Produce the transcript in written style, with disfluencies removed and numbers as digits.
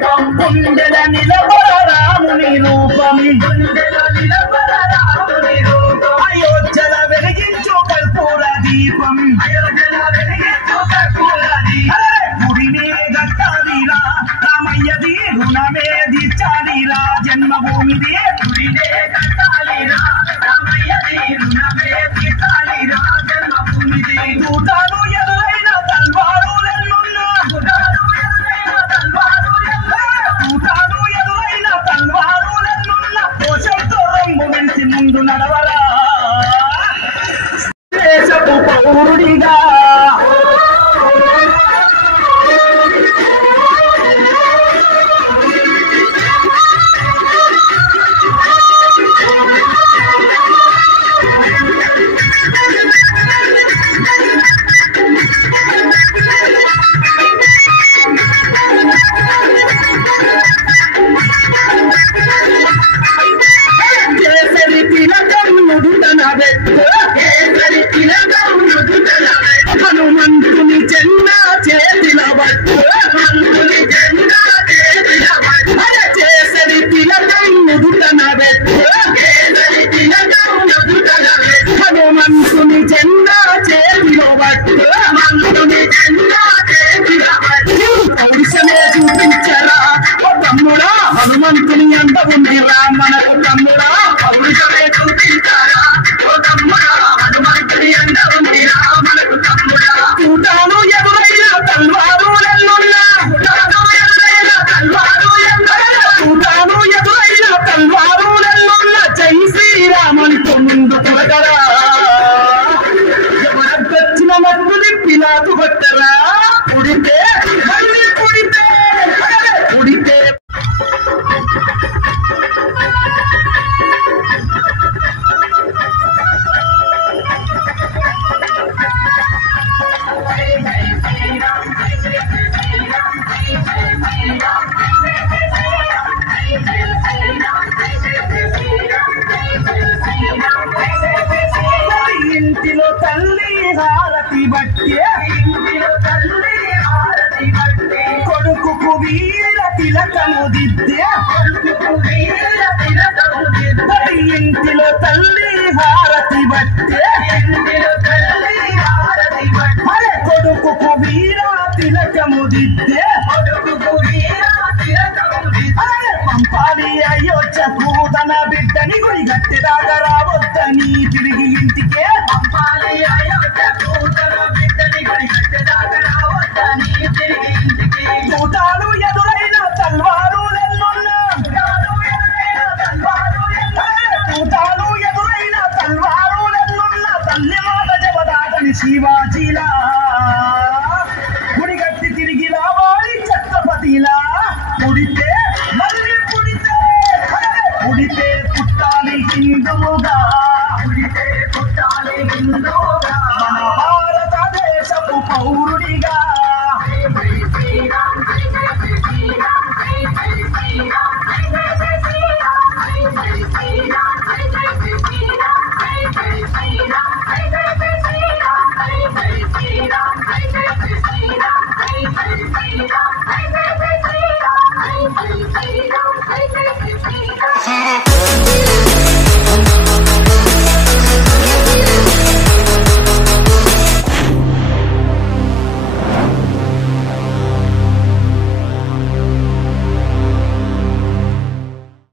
గుండెల నిలబడ రాముని రూపం అయోధ్యల వెలిగించు కర్పూర దీపం గుడినే గట్టాలిరా రామయ్యది రుణమే తీర్చాలిరా జన్మభూమిది గుడినే గట్టాలిరా రామయ్యది రుణమే తీర్చాలిరా జన్మభూమిది దూతాలు ఎదురైన తల్వారులెన్నున్నా దూతాలు ఎదురైన తల్వారులెన్నున్నా దోషంతో రంగు వెలిసి ముందు నడవరా దేశపు పౌరుడిగా హనుమంతుని జెండా చేతిల పట్టు చేసరి తిలకం నుదుటన పెట్టు హనుమంతుని జెండా చేతిలో పట్టు పౌరుషమే చూపించరా ఓ తమ్ముడా హనుమంతుని అంత ఉందిరా మనకు తమ్ముడా పౌరుషమే చూపించారా ఓ తమ్ముడా హనుమంతుని అంత ఉందిరా మనకు తమ్ముడా చూటాను ఎదురైన తల్వారులెన్నున్నా చూటాను ఎదురైన తల్వారులెన్నున్నా జై శ్రీరామంటూ ముందు కొడగరా ఎవరొచ్చిన మరుగుది పిలాతు కొట్టరా పుడితే మళ్ళీ పుడితే పుడితే ఇంటిలో తల్లి హారతి బట్టే కొడుకుకు వీర తిలకము దిద్దే ఇంటిలో తల్లి హారతి బట్టే కొడుకుకు వీర తిలకము దిద్దే పంపాలి అయోధ్యకు తన బిడ్డని గుడి గట్టెదాకా రావద్దని తిరిగి ఇంటికే పంపాలి అయోధ్యకు తన బిడ్డని గుడి గట్టెదాకా రావద్దని తిరిగి ఇంటికి చూటాలు ఎదురైన తల్వారులెన్నున్నా చూటాలు ఎదురైన తల్వారులెన్నున్నా తల్లి మాట జవదాటని శివాజీలా